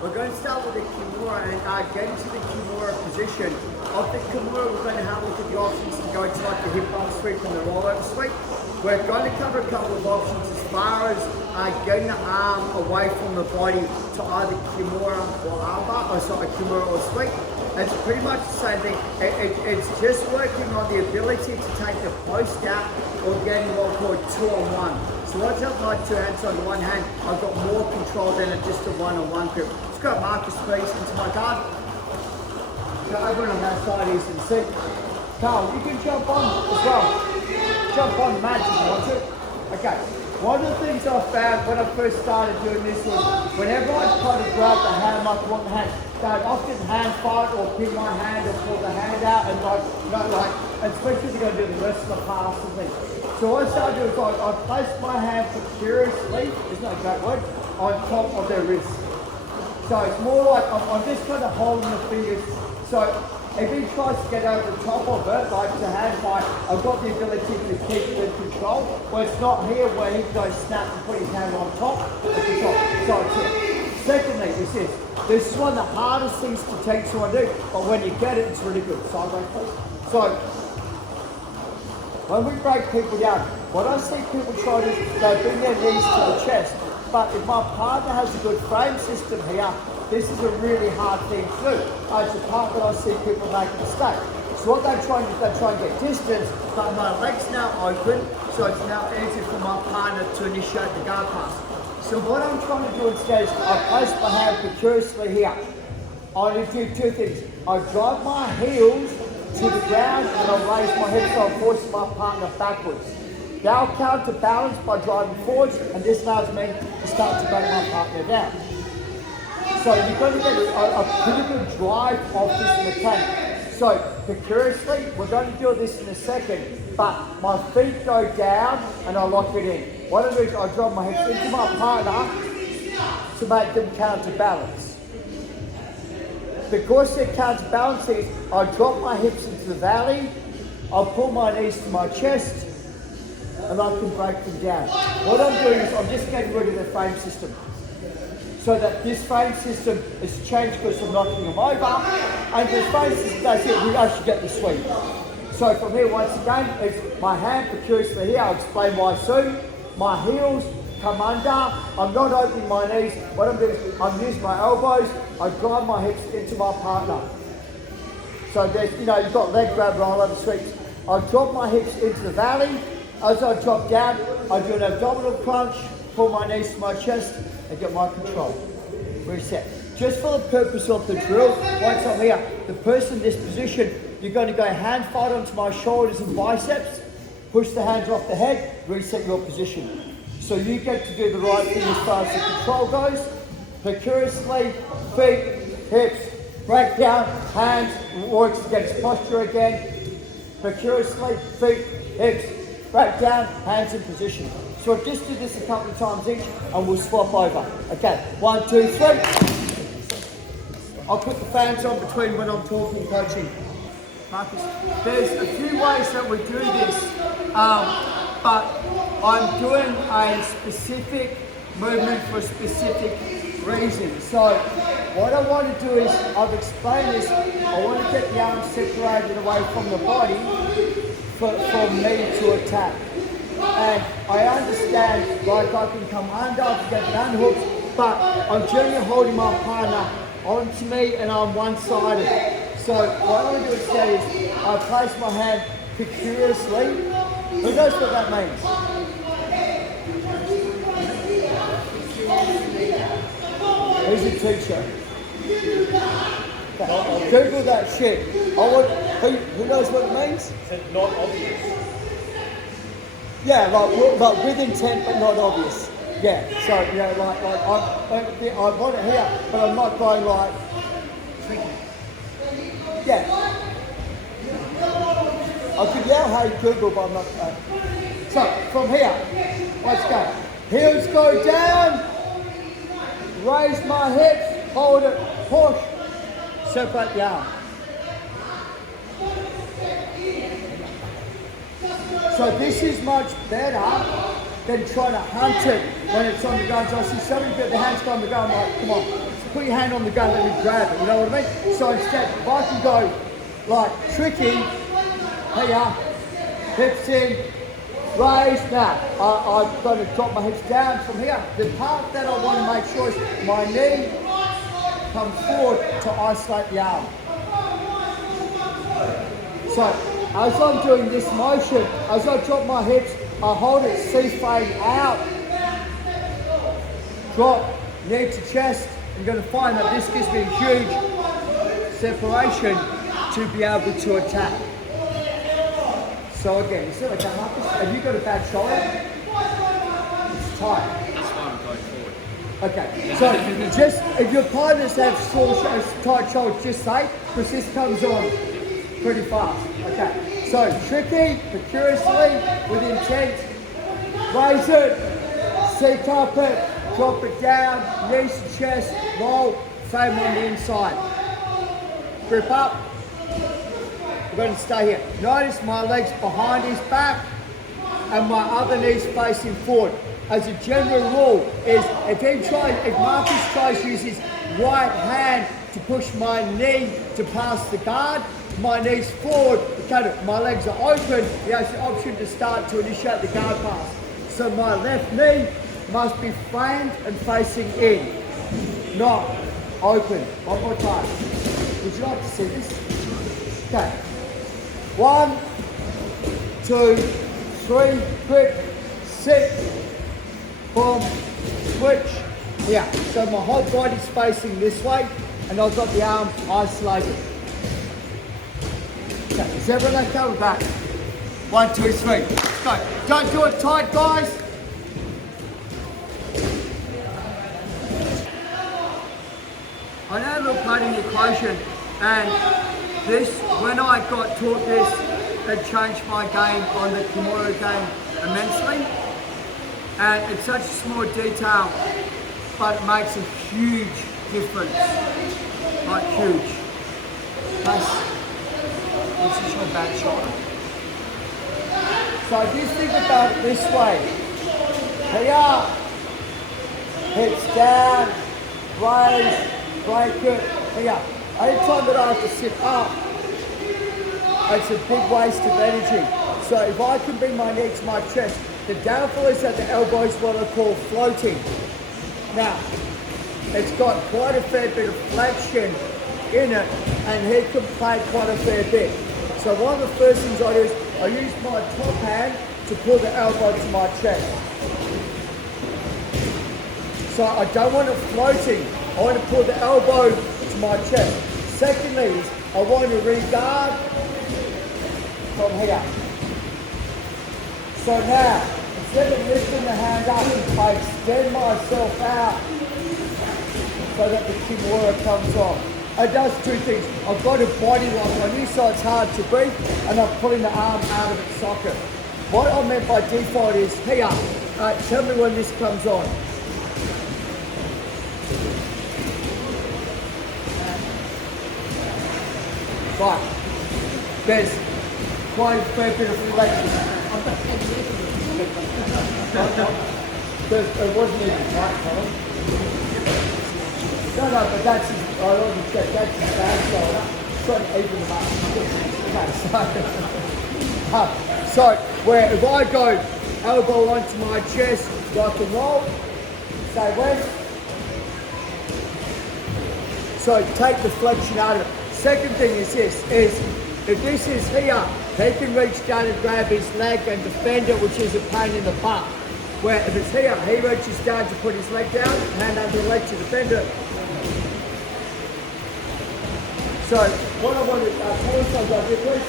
We're going to start with the Kimura and get into the Kimura position. Of the Kimura, we're going to have a look at the options to go to like the hip bump sweep and the rollover sweep. We're going to cover a couple of options as far as getting the arm away from the body to either Kimura or armbar, or sorry, Kimura or sweep. It's pretty much the same thing. It's just working on the ability to take the post out or getting what we call 2-on-1. So once I've got two hands on the one hand, I've got more control than just a one-on-one grip. Just got Marcus squeeze into my guard. So everyone on that side is in sync. Carl, you can jump on as well. Jump on the mat if you want to. Okay. One of the things I found when I first started doing this was whenever I try to grab the hand like one hand, I'd often hand fight or pin my hand or pull the hand out and especially if you're going to do the rest of the pass and things. So what I started doing is I place my hand precariously, isn't that a great word, on top of their wrist. So it's more like I'm just kind of holding the fingers. So if he tries to get over the top of it, like the hand fight, I've got the ability to keep it in control. Well, it's not here where he can go snap and put his hand on top. So it's it. Secondly, this is one of the hardest things to take someone to do, but when you get it, it's really good. Sideways, please. So when we break people down, what I see people try to do is they bring their knees to the chest. But if my partner has a good frame system here, this is a really hard thing to do. It's a part that I see people make a mistake. So what they're trying to do is they try and get distance, but my leg's now open, so it's now easy for my partner to initiate the guard pass. So what I'm trying to do instead is I place my hand precariously here. I do two things. I drive my heels to the ground and I raise my hips so I'm forcing my partner backwards. They'll counterbalance by driving forwards, and this allows me to start to bring my partner down. So you've got to get a pretty good drive off this mechanic. So precariously, we're going to do this in a second, but my feet go down and I lock it in. What I do is I drop my hips into my partner to make them counterbalance. Because they're counterbalancing, I drop my hips into the valley, I pull my knees to my chest, and I can break them down. What I'm doing is I'm just getting rid of the frame system. So that this frame system is changed because I'm knocking them over, and this frame system, that's it, we actually get the sweep. So from here, once again, it's my hand precariously here, I'll explain why soon. My heels come under, I'm not opening my knees. What I'm doing is I'm using my elbows, I drive my hips into my partner. So there's, you've got leg grab, rollover sweeps. I drop my hips into the valley. As I drop down, I do an abdominal crunch, pull my knees to my chest, and get my control. Reset. Just for the purpose of the drill, once I'm here, the person in this position, you're going to go hand fight onto my shoulders and biceps, push the hands off the head, reset your position. So you get to do the right thing as far as the control goes. Precariously, feet, hips, break down, hands, works against posture again. Precariously, feet, hips, break down, hands in position. So just do this a couple of times each and we'll swap over. Okay, 1, 2, 3. I'll put the fans on between when I'm talking coaching. Marcus, there's a few ways that we do this, but I'm doing a specific movement for a specific reason. So what I want to do is, I've explained this, I want to get the arms separated away from the body for me to attack. And I understand, like I can come under, I can get unhooked, but I'm generally holding my partner onto me and I'm one-sided. So what I do instead is, I place my hand precariously. Who knows what that means? Who's a teacher? Okay. Google that shit. Who knows what it means? Is it not obvious? Yeah, like with intent but not obvious. Yeah, so I want it here, but I'm not going like tricky. Yeah. I could yell, hey Google, but I'm not. So from here, let's go. Heels go down, raise my hips, hold it, push, separate the arm. So this is much better than trying to hunt it when it's on the ground. So I see so many people, the hands go on the ground, I'm like, come on, put your hand on the gun, let me grab it, you know what I mean? So instead, if I can go like tricky, here, hips in, raise, now, I'm going to drop my hips down from here. The part that I want to make sure is my knee comes forward to isolate the arm. So, as I'm doing this motion, as I drop my hips, I hold it C-frame out, drop, knee to chest. I'm going to find that this gives me a huge separation to be able to attack. So again, you see what I come up with? Have you got a bad shoulder? It's tight. That's why I'm going forward. Okay, so just if your partners have tight shoulders, just say, because this comes on pretty fast. Okay, so tricky, but curiously, with intent, raise it, C-cup it, drop it down, knees to chest, roll, same on the inside. Grip up. We're going to stay here. Notice my legs behind his back and my other knees facing forward. As a general rule is if Marcus tries to use his right hand to push my knee to pass the guard, my knees forward, my legs are open, he has the option to start to initiate the guard pass. So my left knee must be framed and facing in, not open. One more time. Would you like to see this? Okay. 1, 2, 3, grip, sit, boom, switch. Yeah, so my whole body's facing this way and I've got the arm isolated. Okay, is everyone okay with that? 1, 2, 3, let's go. Don't do it tight, guys. I know a little part in the equation, and this, when I got taught this, it changed my game on the Kimura game immensely. And it's such a small detail, but it makes a huge difference. Like huge. This is your back shoulder. So if you think about it this way, here, hips down, raise, break it, here. Anytime that I have to sit up, it's a big waste of energy. So if I can bring my knee to my chest, the downfall is that the elbow is what I call floating. Now, it's got quite a fair bit of flexion in it, and he can play quite a fair bit. So one of the first things I do is I use my top hand to pull the elbow to my chest. So I don't want it floating. I want to pull the elbow to my chest. Secondly, is I want to regard from here. So now, instead of lifting the hand up, I extend myself out so that the Kimura comes on. It does two things. I've got a body lock on you, so it's hard to breathe, and I'm pulling the arm out of its socket. What I meant by default is, here, tell me when this comes on. Right, there's quite a fair bit of flexion. It wasn't even right, Colin. No, but that's his, I already said, that's his bad shoulder. Trying to even them up. Okay, so where if I go elbow onto my chest, rock and roll, say when. So take the flexion out of it. Second thing is this, if this is here, he can reach down and grab his leg and defend it, which is a pain in the butt. Where if it's here, he reaches down to put his leg down, hand under the leg to defend it. So what I want to tell us about here, please.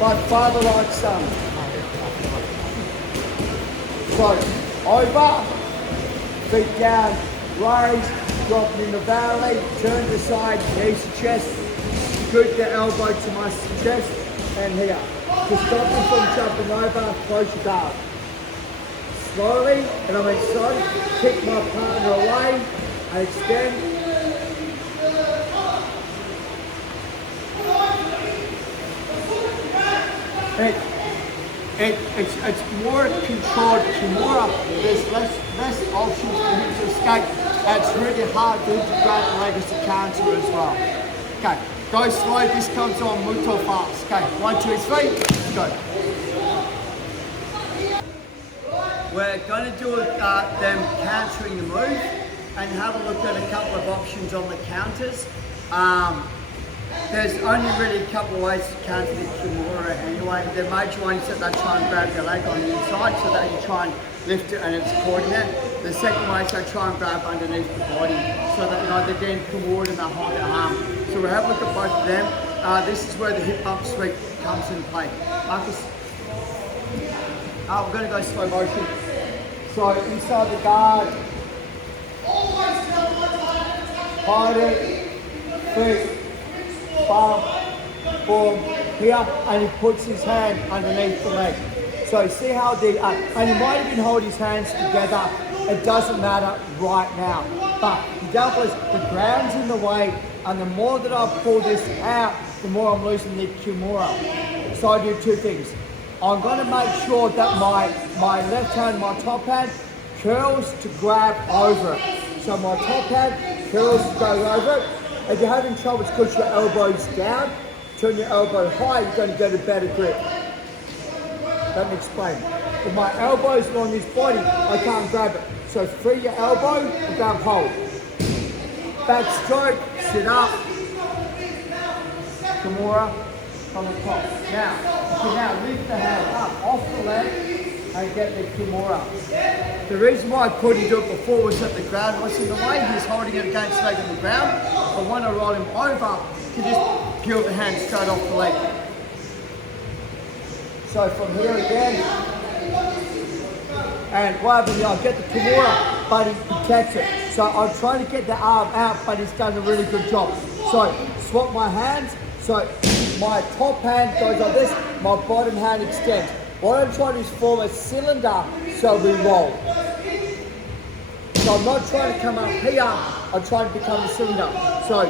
Like father, like son. So over, feet down, raise, drop in the valley, turn to side, knees to chest, scoot the elbow to my chest, and here. To stop me from jumping over, close your guard. Slowly, and I'm inside, kick my partner away, and extend. It's more controlled Kimura. There's less options for him to escape. And it's really hard for him to grab the leg as a counter as well. Okay, go slow. This comes on muito fast. Okay, 1, 2, 3, go. We're going to do them countering the move and have a look at a couple of options on the counters. There's only really a couple of ways to counter the Kimura anyway. The major one is that they try and grab your leg on the inside so that you try and lift it and it's caught in there. The second way is they try and grab underneath the body so that they're getting Kimura and they hold their arm. So we'll have a look at both of them. This is where the hip bump sweep comes into play. Marcus, we're going to go slow motion. So inside the guard, hold it, feet, bump, boom, here, and he puts his hand underneath the leg. So see how and he might even hold his hands together, it doesn't matter right now. But the devil is, the ground's in the way, and the more that I pull this out, the more I'm losing the Kimura. So I do two things. I'm going to make sure that my left hand, my top hand, curls to grab over it. So my top hand curls to go over it. If you're having trouble, it's because your elbow's down. Turn your elbow high, you're going to get a better grip. Let me explain. If my elbow's along this body, I can't grab it. So free your elbow and grab hold. Back stroke, sit up. Kimura from the top. Now, you can now lift the hand up off the leg and get the Kimura. The reason why I couldn't do it before was that the ground was in the way. He was holding it against the leg on the ground. But when I roll him over, you can just peel the hand straight off the leg. So from here again, and what happens is I get the Kimura, but he protects it. So I'm trying to get the arm out, but he's done a really good job. So swap my hands. So my top hand goes like this, my bottom hand extends. What I'm trying to do is form a cylinder so we roll. So I'm not trying to come up here, I'm trying to become a cylinder. So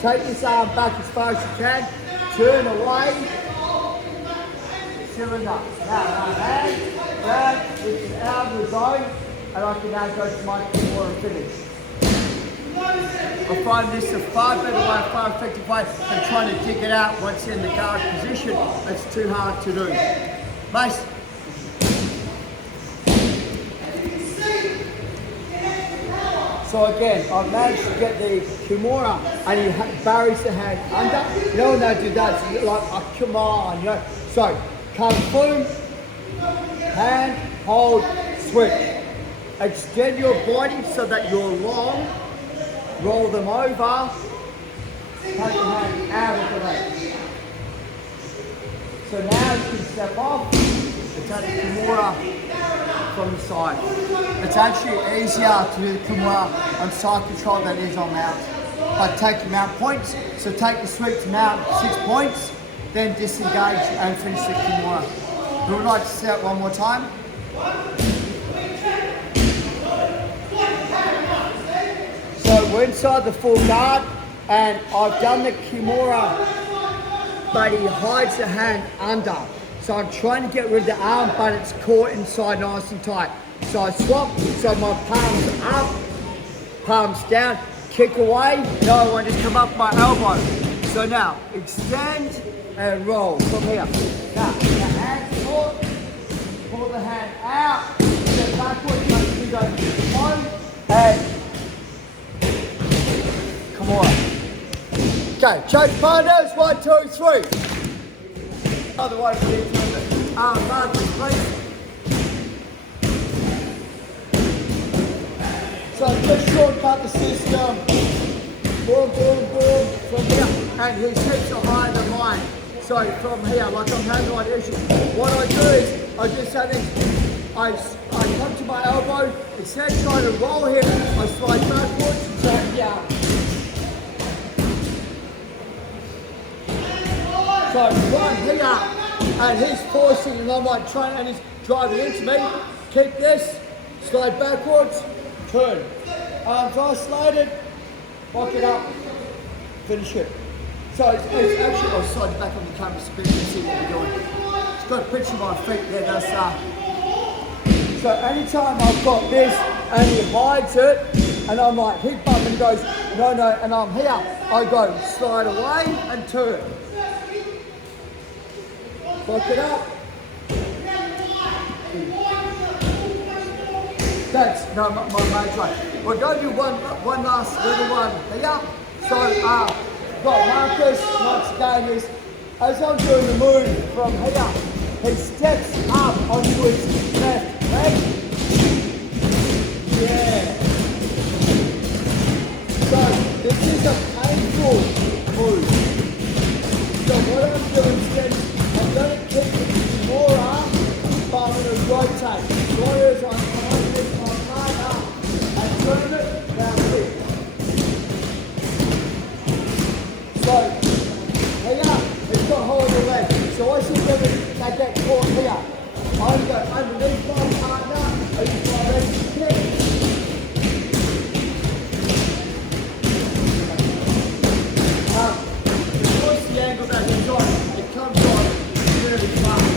take this arm back as far as you can, turn away, cylinder. Now my hand, grab, lift it out of the zone, and I can now go to my Kimura and finish. I find this a far better way, far effective way than trying to dig it out once in the guard position. It's too hard to do. Mace. So again, I've managed to get the Kimura and he buries the hand under. You know when they do that, it's like, oh, come on, you know. So, kung fu, hand, hold, switch. Extend your body so that you're long. Roll them over, take the hand out of the leg. So now you can step off and take the Kimura from the side. It's actually easier to do the Kimura on side control than it is on mount. But take mount points, so take the sweep to mount 6 points, then disengage and finish the Kimura. We would like to see it one more time. So we're inside the full guard and I've done the Kimura, but he hides the hand under. So I'm trying to get rid of the arm, but it's caught inside nice and tight. So I swap, so my palms up, palms down, kick away. No, I want to come up my elbow. So now, extend and roll from here. Now, the hand caught, pull the hand out, step backwards, you go one, and come on. Okay, choke partners, 1, 2, 3. Other way, please. Marcus, please. So just shortcut the system. Boom, boom, boom, from here. And his hips are higher than mine. So from here, like I'm having one issue. What I do is, I just have this, I come to my elbow, instead of trying to roll him, I slide backwards and drag down. So right here, and he's forcing, and I'm like trying, and he's driving into me. Keep this, slide backwards, turn. Arms isolated, lock it up, finish it. So it's actually, I'll slide back on the camera so people can see what we're doing. Just got to picture my feet there, that's so anytime I've got this and he hides it, and I'm like hip bump and he goes, no, and I'm here, I go slide away and turn. Lock it up. That's, no, my mate's right. We're going to do one last little one here. So, got Marcus, once again, is, as I'm doing the move from here, he steps up onto his left leg. Yeah. So, this is a painful move. So what I'm doing is, I'm going to kick the Kimura, but I'm going to rotate. Whereas I'm going to lift my partner and turn it round here. So, here, it's got hold of the leg. So I should go and take that cord here. I'm going to go underneath my partner, and use my leg to kick. Because the angle that he's on, it comes on really fast.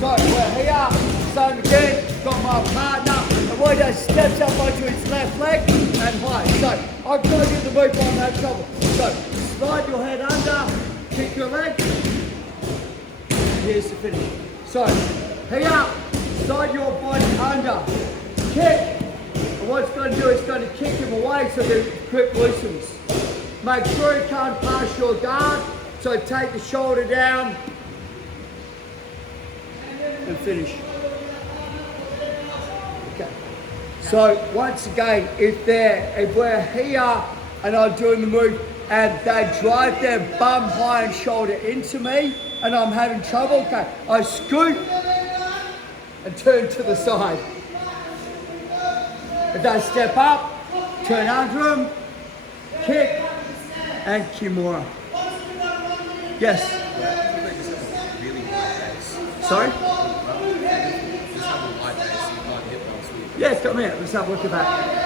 So we're here, same again, got my partner, and what he does, steps up onto his left leg and high. So I've got to get the move on, no trouble. So slide your head under, kick your leg, here's the finish. So here, slide your body under, kick, and what it's going to do is going to kick him away so the grip loosens. Make sure he can't pass your guard, so take the shoulder down and finish. Okay. So once again, if we're here and I'm doing the move and they drive their bum, high and shoulder into me and I'm having trouble, okay, I scoot and turn to the side. If they step up, turn under them, kick, and Kimura. Yes? Sorry? Yeah, come here, let's have a look at that.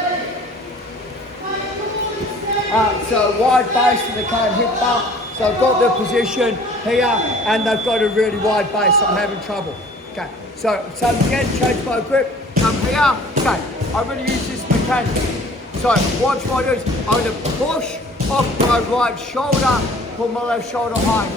So wide base and they can't hip bump. So I've got the position here and they've got a really wide base, so I'm having trouble. Okay, so again, change my grip, come here. Okay, I'm going to use this mechanic. So watch what I do is I'm going to push off my right shoulder, pull my left shoulder high.